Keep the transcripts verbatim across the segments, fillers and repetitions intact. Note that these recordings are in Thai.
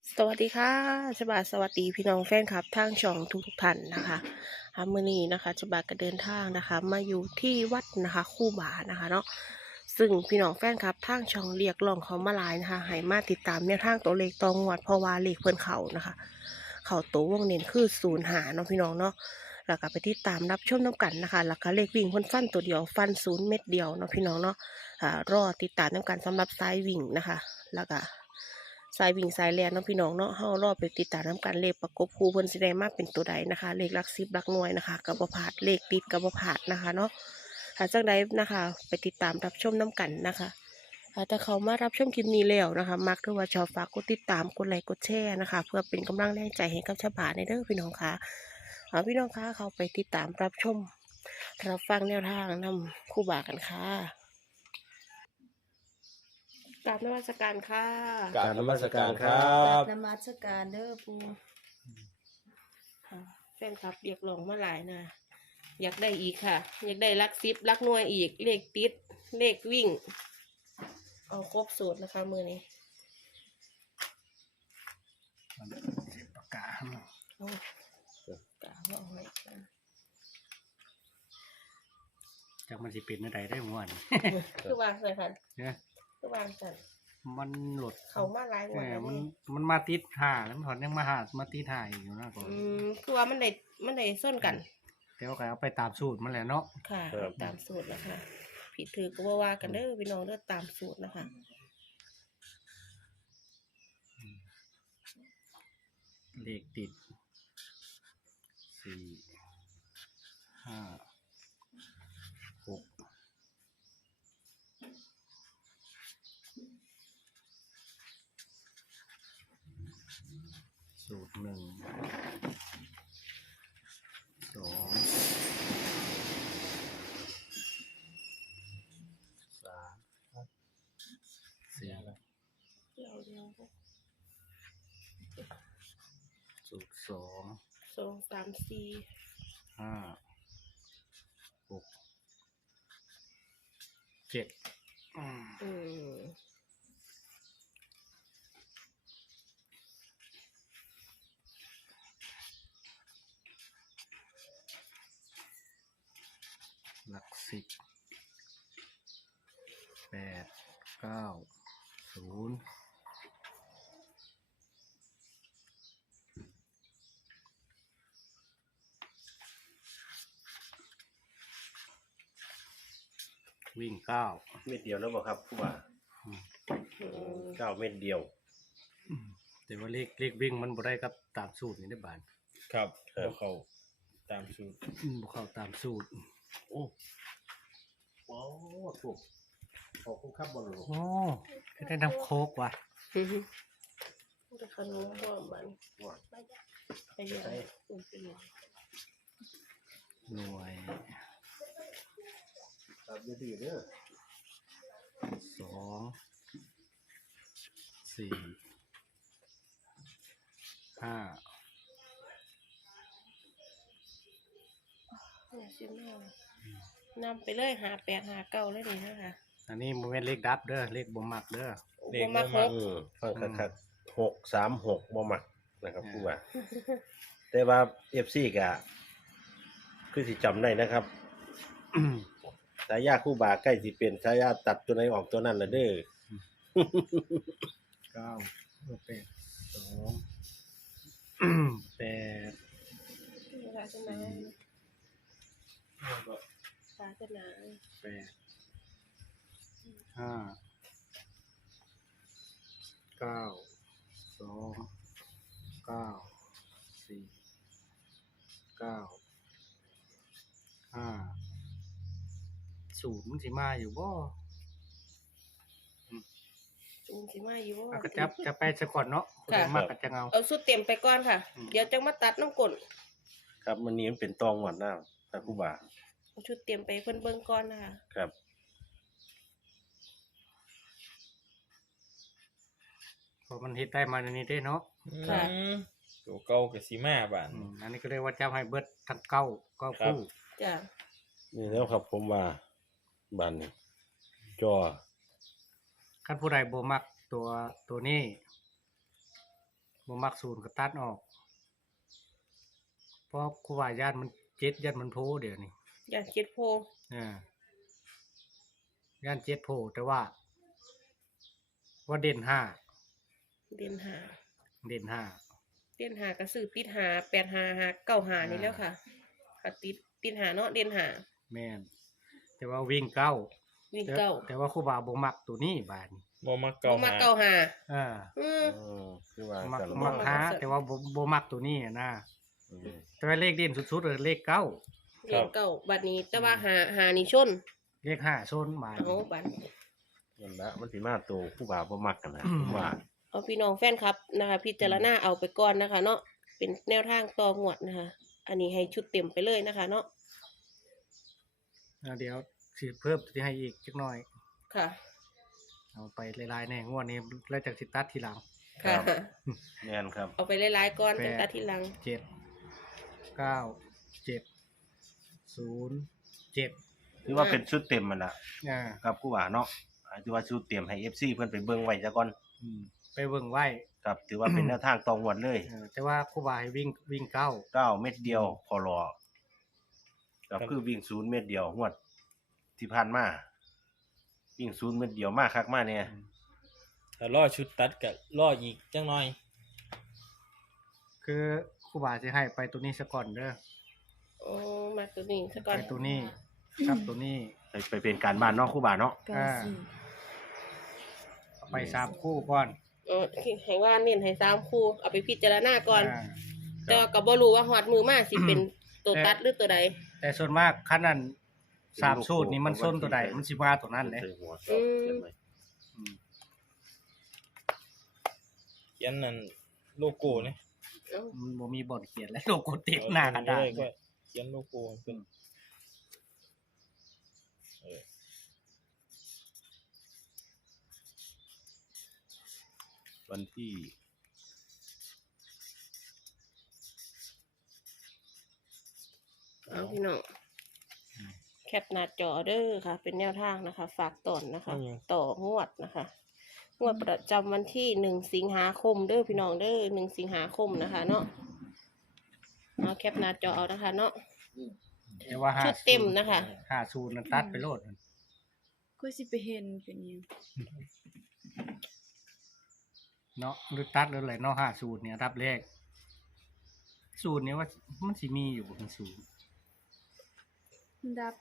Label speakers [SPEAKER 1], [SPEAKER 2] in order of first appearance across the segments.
[SPEAKER 1] สวัสดีค่ะฉบาสวัสดีพี่น้องแฟนคลับทางช่องทุกทุกท่านนะคะอ่ามื้อนี้นะคะฉบาก็เดินทางนะคะมาอยู่ที่วัดนะคะคู่บานะคะเนาะซึ่งพี่น้องแฟนคลับทางช่องเรียกร้องเขามาหลายนะคะให้มาติดตามแนวทางตัวเลขตองวดเพราะว่าเลขเพิ่นเขานะคะเขาตัววงเน้นคือศูนย์หาเนาะพี่น้องเนาะแล้วก็ไปติดตามรับชมน้ำกันนะคะแล้วก็เลขวิ่งเพิ่นฟันตัวเดียวฟันศูนย์เม็ดเดียวเนาะพี่น้องเนาะอ่ารอติดตามน้ำกันสำหรับสายวิ่งนะคะแล้วก็สายวิ่งสายแลนเนาะพี่น้องเนาะเฮารอไปติดตามน้ำกันเลขประกบคู่เพิ่นสิได้มาเป็นตัวใดนะคะเลขหลักสิบหลักหน่วยนะคะกับบ่พลาดเลขติดกับบ่พลาดนะคะเนาะถ้าจังใดนะคะไปติดตามรับชมน้ำกันนะคะอาจจะเขามารับชมคลิปนี้แล้วนะคะมักหรือว่าชอบฝากกดติดตามกดไลค์กดแชร์นะคะเพื่อเป็นกำลังแรงใจให้กับชาวบ้านในเด้อพี่น้องค่ะเอาพี่น้องคะเขาไปติดตามรับชมรับฟังแนวทางนำคู่บ่ากันค่ะกราบนมัสการค่ะ
[SPEAKER 2] กราบนมัสการครั
[SPEAKER 3] กรา
[SPEAKER 2] บบ
[SPEAKER 3] นมัสการเด้อปู
[SPEAKER 1] ค่ะแฟนคลับเรียกร้องมาหลายนะอยากได้อีกค่ะ อยากได้ลักซิปลักหน่วยอีก เลขติด เลขวิ่ง เอาครบสูตรนะคะ มือนี้
[SPEAKER 2] ปากกา
[SPEAKER 1] เอากะว่าเอาไว้กัน
[SPEAKER 2] จากมันสิเป็นอะไรได้หมด
[SPEAKER 1] คือวางเลยค่ะ
[SPEAKER 2] เนี่ย
[SPEAKER 1] คือวางกัน
[SPEAKER 2] มันหลุด
[SPEAKER 1] เขามาหลายง
[SPEAKER 2] เอ
[SPEAKER 1] วด
[SPEAKER 2] อ
[SPEAKER 1] แล้ว
[SPEAKER 2] มัน
[SPEAKER 1] นี่
[SPEAKER 2] มันมาติดห่าแล้วมันถอนยังมาหามาติดห่าอยู่นะก่อน
[SPEAKER 1] อืมคือว่ามันได้มันได้ส้นกัน
[SPEAKER 2] แต่ว่าก็เอาไปตามสูตรมันแหละเนาะ
[SPEAKER 1] ค่ะ
[SPEAKER 2] ครับ
[SPEAKER 1] ตามสูตรนะคะผิดถือก็ว่าว่ากันเด้อพี่น้องเด้อตามสูตรนะคะ
[SPEAKER 2] เลขติดสี่ห้าหกสูตรหนึ่งสองสามสี่
[SPEAKER 1] เดี๋ยวเดี๋ยว
[SPEAKER 2] สูตรสอง
[SPEAKER 1] สองสามสี่
[SPEAKER 2] ห้าหกเจ็ดอืม
[SPEAKER 1] อืม
[SPEAKER 2] หลักสิบแปดเก้าศูนย์วิ่งเก้า
[SPEAKER 4] เม็ดเดียวแล้วบอกครับผู้ว่า
[SPEAKER 2] อืม
[SPEAKER 1] อืม
[SPEAKER 4] เก้าเม็ดเดียว
[SPEAKER 2] แต่ว่าเลขเลขวิ่งมันบ่ได้ครับตามสูตรนี่ได้บาน
[SPEAKER 5] ครับ
[SPEAKER 4] ครับ
[SPEAKER 5] พวกเขาตามสูตร
[SPEAKER 2] อืมบ่เข้าตามสูตร
[SPEAKER 4] โอ้โหถูกขอบคุณครับบอลลูน
[SPEAKER 2] โอ้ก็ได้น้ำโคกว่ะ
[SPEAKER 1] อือฮึแต่ขนมบ่มัน
[SPEAKER 4] ว่า
[SPEAKER 1] ไปเยอะอุ้มไปเลย
[SPEAKER 2] หน่วย
[SPEAKER 4] ครับอย่าดื้อเด้อ
[SPEAKER 2] สองสี่ห้า
[SPEAKER 1] เนี่ยชิมหน่อยนำไปเลยหาแปดหาเก้าเลยนี่นะคะ
[SPEAKER 2] อันนี้โมเมนต์เลขดับเด้อเลขบ่มักเด้อ
[SPEAKER 5] เด็ก
[SPEAKER 1] บ่
[SPEAKER 5] บ่
[SPEAKER 1] มา
[SPEAKER 5] มา
[SPEAKER 1] ครบ
[SPEAKER 4] อืมฟังคักๆหกสามหกบ่มักนะครับ
[SPEAKER 2] อ่า
[SPEAKER 4] ผู้ว่า แต่ว่าเอฟซีกะคือสิจำได้นะครับสายาคู่บาใกล้สิเป็นสายาตัดตัวไหนออกตัวนั้นละเด้อ
[SPEAKER 2] เก้าแปดสองแปด
[SPEAKER 1] ศาสนาศาสนา
[SPEAKER 2] แปดห้าเก้าสองเก้าสี่เก้าห้าสูตรมันสิมาอยู่บ่
[SPEAKER 1] จูนสิมาอยู่ว่า
[SPEAKER 2] อ่ะก็จับจะไปสะก่อนเนาะ
[SPEAKER 1] ค่ะ
[SPEAKER 2] มากก็จะเอา
[SPEAKER 1] เอาสุดเต็มไปก่อนค่ะ
[SPEAKER 2] อืม
[SPEAKER 1] เดี๋ยวจะมาตัดน้ำกลน
[SPEAKER 4] ครับมันนี้มันเป็นตองหวานหน้าท่านผู้ว่า
[SPEAKER 1] เอาชุดเต็มไปเพิ่นเบิ่งก่อนนะคะ
[SPEAKER 4] ครับ
[SPEAKER 2] เพราะมันเฮ็ดได้มาในนี้ได้เนาะ
[SPEAKER 1] ค่ะ
[SPEAKER 5] อืมตัวเก่ากับสีมาบาน
[SPEAKER 2] อืมอันนี้ก็เรียกว่าจับให้เบิดทั้งเก้าเก้าคู่
[SPEAKER 1] จ้ะ
[SPEAKER 4] นี่แล้วครับผมว่าบันนี้จอ
[SPEAKER 2] คันผู้ใดบ่มักตัวตัวนี้บ่มักศูนย์ก็ตัดออกเพราะครูบาญาติมันเจ็ดญาติมันโพเดี๋ยวนี้
[SPEAKER 1] ย่านเจ็ดโพ
[SPEAKER 2] อ่าญาติเจ็ดโพแต่ว่า ว่าเด่นห้า
[SPEAKER 1] เด่นหา
[SPEAKER 2] เด่นห้า
[SPEAKER 1] เด่นหากระสือติดหาแปดหาหาเก้าหานี่แล้วค่ะค่ะติดติดหาเนาะเด่นหา
[SPEAKER 2] แม่นแต่ว่าวิ่งเก้า
[SPEAKER 1] วิ่ง
[SPEAKER 2] แต่
[SPEAKER 1] เก้า
[SPEAKER 2] แต่ว่าครูบาบ่มักตัวนี้บาดนี้
[SPEAKER 5] บ่มา
[SPEAKER 1] บ่
[SPEAKER 5] เก่า
[SPEAKER 1] มา
[SPEAKER 5] หา
[SPEAKER 1] เก้าหา
[SPEAKER 2] อ่า
[SPEAKER 1] อืม
[SPEAKER 4] อืมคือว่า
[SPEAKER 2] มัก
[SPEAKER 4] กัน
[SPEAKER 2] มัก
[SPEAKER 1] บ่
[SPEAKER 2] หาแต่ว่าบ่บ่มักตัวนี้นะ
[SPEAKER 4] อืม
[SPEAKER 2] แต่ว่าเลขเด่นสุดๆเลยเลขเก้า
[SPEAKER 1] เด่นเก้าบัดนี้แต่ว่าหาหานี่ชน
[SPEAKER 2] เลขห้าโซนบาด
[SPEAKER 1] เอา
[SPEAKER 2] นี้
[SPEAKER 1] บัด
[SPEAKER 4] นั่นละมันสิมาโตผู้บ่าวบ่มักกันนะ
[SPEAKER 2] อืม
[SPEAKER 4] ผมว่า
[SPEAKER 1] เอาพี่น้องแฟนครับนะคะพิจารณาเอาไปก่อนนะคะ เนาะเป็นแนวทางต่อหมวดนะคะ อันนี้ให้ชุดเต็มไปเลยนะคะ เนาะ
[SPEAKER 2] อ่าเดี๋ยวสิเพิ่มสิให้อีกจักหน่อย
[SPEAKER 1] ค่ะ
[SPEAKER 2] เอาไปหลายๆแน่งวดนี้แล้วจากสิตัดทีหลัง
[SPEAKER 1] ค่ะ
[SPEAKER 4] แม่นครับ
[SPEAKER 1] เอาไปหลายๆก้อน
[SPEAKER 2] แปด
[SPEAKER 1] จังตัดทีหลัง
[SPEAKER 2] เจ็ดเก้าเจ็ดศูนย์เจ็ด
[SPEAKER 4] ถือว่าเป็นชุดเต็มมันละ
[SPEAKER 2] อ่า
[SPEAKER 4] ครับผู้บ่าวเนาะอ่าถือว่าชุดเต็มให้ เอฟ ซี เพิ่นไปเบิ่งไว้ซะก่อน
[SPEAKER 2] อืมไปเบิ่งไว้
[SPEAKER 4] ครับถือว่าเป็นแนวทางตองวดเลย
[SPEAKER 2] เออแต่ว่าครูบาให้วิ่งวิ่งเก้า
[SPEAKER 4] เก้าเม็ดเดียวพอรอครับคือวิ่งศูนย์เม็ดเดียวงวดที่ผ่านมาวิ่งศูนย์เม็ดเดียวมากคักมากเนี่ย
[SPEAKER 5] ถ้ารอชุดตัดก็รออีกจังหน่อย
[SPEAKER 2] คือครูบาสิให้ไปตัวนี้ซะก่อนเด้อ
[SPEAKER 1] โอ้มาตัวนี้ซะก่อน
[SPEAKER 2] ไปตัวนี้ครับตัวนี้
[SPEAKER 4] ไปไปเป็นการบ้านเนาะครู่บ่าวเนาะ
[SPEAKER 2] อ่าเอาไปสามคู่ก่อน
[SPEAKER 1] เออให้ว่าเน้นให้สามคู่เอาไปพิจารณาก่อน
[SPEAKER 2] อ่า
[SPEAKER 1] แต่ว่าก็บ่รู้ว่าฮอดมือมาสิเป็นตัว
[SPEAKER 2] แต่
[SPEAKER 1] ตัดหรือตัวใด
[SPEAKER 2] แต่ส่วนมากคันนั้นสามสูตรนี้มันส้นตัวใดมันสิมาตัวนั้นเลย
[SPEAKER 4] ใส่หัว
[SPEAKER 1] อืม
[SPEAKER 4] เขียนไว้
[SPEAKER 2] อืม
[SPEAKER 5] เขียนนั่นโลโก้นี่
[SPEAKER 1] เอ้า
[SPEAKER 2] มันบ่มีบทเขียนและโลโก้ติดหน้ากระดาษ
[SPEAKER 5] เลย
[SPEAKER 2] เล
[SPEAKER 5] ก็
[SPEAKER 2] ย
[SPEAKER 5] เขียนโลโก้เป็นเออ
[SPEAKER 4] วันที่
[SPEAKER 1] เอาพี่น้องแคปหน้าจอเด้อค่ะ เป็นแนวทางนะคะ ฝากตอนนะคะ ต่องวดนะคะ งวดประจำวันที่หนึ่งสิงหาคมเด้อพี่น้องเด้อหนึ่งสิงหาคมนะคะ เนาะเอาแคปหน้าจอเอานะคะ เนาะ
[SPEAKER 2] แต่ว่าห้า
[SPEAKER 1] ชุดเต็มนะคะ
[SPEAKER 2] ห้าสูตรนั้นตัดไปโลดมัน
[SPEAKER 3] ก็สิไปเห็นเป็นหยัง
[SPEAKER 2] เนาะหรือตัดหรืออะไรเนาะห้าสูตรเนี่ยอันดับแรกสูตรเนี้ว่ามันสิมีอยู่เป็นสูตร
[SPEAKER 3] ดับ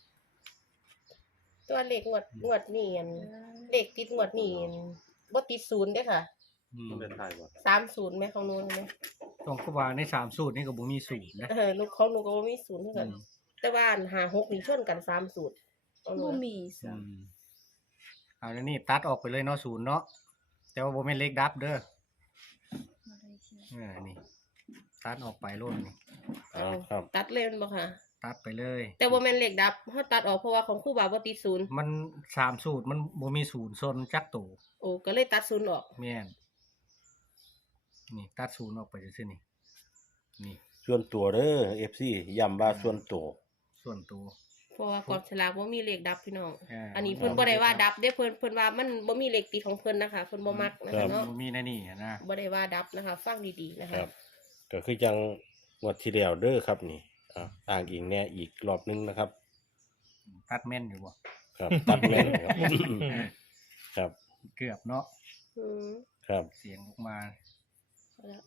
[SPEAKER 1] ตัวเลขงวดงวดนี่อันเลขติดงวดนี่อันบ่ติดศูนย์เด้อค่ะ
[SPEAKER 2] อืม
[SPEAKER 4] ต้องเป็นไทยบ่
[SPEAKER 1] สามศูนย์ไหมของนู้นไหม
[SPEAKER 2] ต้องก็ว่าในสามสูตรนี่ก็บ่มีสูตรนะ
[SPEAKER 1] เออลูกของหนูก็บ่มีศูนย์เท่ากัน
[SPEAKER 2] อืม
[SPEAKER 1] แต่ว่าอันหาหกนี่ชนกันสามสูตรของหนู
[SPEAKER 3] บ่มี
[SPEAKER 2] อื
[SPEAKER 3] ซะ
[SPEAKER 2] มเอาแล้วนี่ตัดออกไปเลยเนาะศูนย์เนาะแต่ว่าบ่แม่นเลขดับเด้อ
[SPEAKER 3] บ่ได้เขียน
[SPEAKER 2] เออนี่ตัดออกไปโลดนี่
[SPEAKER 4] อ๋อครับ
[SPEAKER 1] ตัดเลยแม่นบ่ค่ะ
[SPEAKER 2] ตัดไปเลย
[SPEAKER 1] แต่บ่แม่นเลขดับเฮาตัดออกเพราะว่าของครูบาบ่ติดศูนย์
[SPEAKER 2] มันสามสูตรมันบ่มีศูนย์ซนจักตัว
[SPEAKER 1] โอ้ก็เลยตัดศูนย์ออก
[SPEAKER 2] แม่นนี่ตัดศูนย์ออกไปซื่อๆนี่นี่
[SPEAKER 4] ส่วนตัวเด้อ เอฟ ซี ย้ำว่าส่วนตัว
[SPEAKER 2] ส่วนตัว
[SPEAKER 1] เพราะว่ากองฉลากบ่มีเลขดับพี่น้อง
[SPEAKER 2] อ่า
[SPEAKER 1] อันนี้เพิ่นบ่ได้ว่าดับเด้เพิ่นเพิ่นว่ามันบ่มีเลขติดของเพิ่นนะคะเพิ่นบ่มักนะ
[SPEAKER 4] ครั
[SPEAKER 1] คะ
[SPEAKER 4] บ
[SPEAKER 1] เนาะ
[SPEAKER 2] บ่มีแน่นี่นะ
[SPEAKER 1] บ่ได้ว่าดับนะคะ ฟังดีๆนะ
[SPEAKER 4] ค
[SPEAKER 1] คะ
[SPEAKER 4] รับ ก็คือจังงวดที่แล้วเด้อครับนี่อ่าอ่างอิงแน่อีกรอบนึงนะครับ
[SPEAKER 2] ตัดแม่นอยู่บ่
[SPEAKER 4] ครับ ตัดแม่นครับ ครับ
[SPEAKER 2] เกือบเนาะ
[SPEAKER 1] อืม
[SPEAKER 4] ครับ
[SPEAKER 2] เสียงออกมา
[SPEAKER 1] เอาละ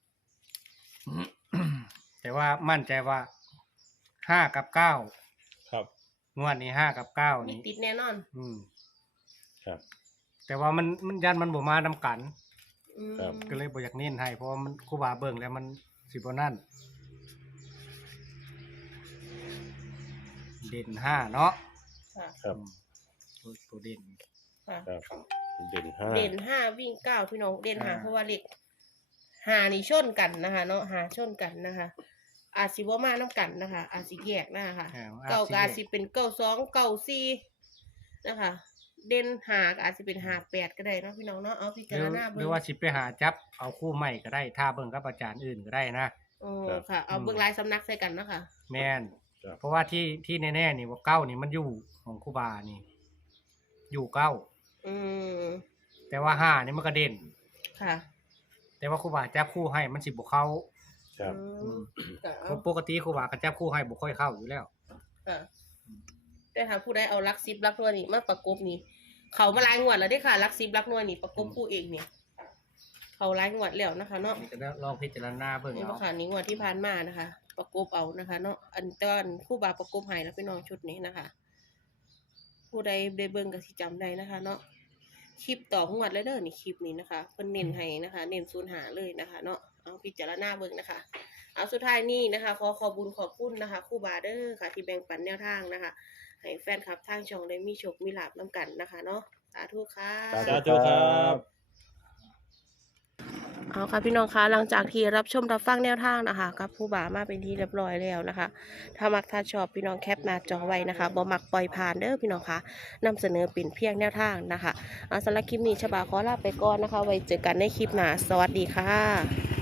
[SPEAKER 2] แต่ว่ามั่นใจว่าห้ากับเก้า
[SPEAKER 5] ครับ
[SPEAKER 2] งวดนี้ห้ากับเก้า
[SPEAKER 1] มี
[SPEAKER 2] นี่
[SPEAKER 1] ติดแน่นอน
[SPEAKER 2] อืม
[SPEAKER 4] ครับ
[SPEAKER 2] แต่ว่ามันมันยันมันบ่มานำกัน
[SPEAKER 1] อืม
[SPEAKER 4] ครับ
[SPEAKER 2] ก็เลยบ่อยากเน้นให้เพราะว่ามันครูบาเบิ่งแล้วมันสิบ่นั่นเด่นห้าเนาะ
[SPEAKER 1] ค่ะ
[SPEAKER 4] ครับ
[SPEAKER 2] อืมตัวตัวเด่น
[SPEAKER 1] ค่ะ
[SPEAKER 4] ครับ เด่นห้า
[SPEAKER 1] เด่นห้าวิ่งเก้าพี่น้องเด่นหา
[SPEAKER 2] อ่า
[SPEAKER 1] เพราะว่าเลขหานี่ชนกันนะคะเนาะหาชนกันนะคะ อาจสิบ่มาน้ำกันนะคะ อาจสิแยกนะคะ
[SPEAKER 2] อ่
[SPEAKER 1] เก้าก็อาจ
[SPEAKER 2] สิ
[SPEAKER 1] สิเป็นเก้าสองเก้าสี่นะคะ เด่นหาก็อาจสิเป็นหาแปดก็ได้เนาะพี่น้องเนาะเอาพิ
[SPEAKER 2] ห
[SPEAKER 1] จา
[SPEAKER 2] รื
[SPEAKER 1] ร
[SPEAKER 2] อ
[SPEAKER 1] ณา
[SPEAKER 2] ห
[SPEAKER 1] เบิ่
[SPEAKER 2] รือง ว่าสิไปหาจับเอาคู่ใหม่ก็ได้ถ้าเบิ่งกับอาจารย์อื่นก็ได้นะ
[SPEAKER 1] โอ้ค่ะ เอาเบิ่งหลายสำนักใส่กันเนาะค่ะ
[SPEAKER 2] แม่น
[SPEAKER 4] ครับ
[SPEAKER 2] เพราะว่าที่ที่แน่ๆนี่ว่าเก้านี่มันอยู่ของครูบานี่ อยู่เก้า
[SPEAKER 1] อืม
[SPEAKER 2] แต่ว่าห้านี่มันก็เด่น
[SPEAKER 1] ค่ะ
[SPEAKER 2] แต่ว่าครูบาจับคู่ให้มันสิบ่เข้า
[SPEAKER 4] ครับ
[SPEAKER 1] อืมก็
[SPEAKER 2] เพ
[SPEAKER 1] เอา
[SPEAKER 2] ราะปกติครูบาก็จับคู่ให้บ่ค่อยเข้าอยู่แล้ว
[SPEAKER 1] ค่ะแต่ถ้าผู้ใดเอาลักซิบลักหน่วยนี่มาประกบนี่เขามาหลายงวดแล้วเด้อค่ะลักซิบลักหน่วยนี่ประกบคู่เองเนี่ยเขาหลายงวดแล้วนะคะเนาะ
[SPEAKER 2] นี่ก็ได้ลองพิจารณาเบิ่ง
[SPEAKER 1] นี่
[SPEAKER 2] เอา
[SPEAKER 1] บ่ค่ะนี่งวดที่ผ่านมานะคะ ประกบเอานะคะ เนาะอันตอนคู่บาประกบให้แล้วพี่น้องชุดนี้นะคะ ผู้ใดได้เบิ่งก็สิจำได้นะคะ เนาะคลิปต่องวดแล้วเด้อนี่คลิปนี้นะคะเพิ่นเน้นให้นะคะ เน้นศูนย์หาเลยนะคะ เนาะเอาพิจารณาเบิ่งนะคะ เอาสุดท้ายนี้นะคะ ขอขอบคุญขอบคุณนะคะครู่บาเดอร์ค่ะ ที่แบ่งปันแนวทางนะคะ ให้แฟนคลับทางช่องได้มีโชคมีลาภนํกันนะคะ เนาะสาธุค่ะ
[SPEAKER 5] สาธุครับ
[SPEAKER 1] เอาค่ะพี่น้องคะหลังจากที่รับชมรับฟังแนวทางนะคะกับผู้บ่ามาเป็นที่เรียบร้อยแล้วนะคะ ถ้ามักถ้าชอบพี่น้องแคปหน้าจอไว้นะคะบ่มักปล่อยผ่านเด้อพี่น้องคะนำเสนอเป็นเพียงแนวทางนะคะเอาสำหรับคลิปนี้ฉบาขอลาไปก่อนนะคะ ไว้เจอกันในคลิปหน้าสวัสดีค่ะ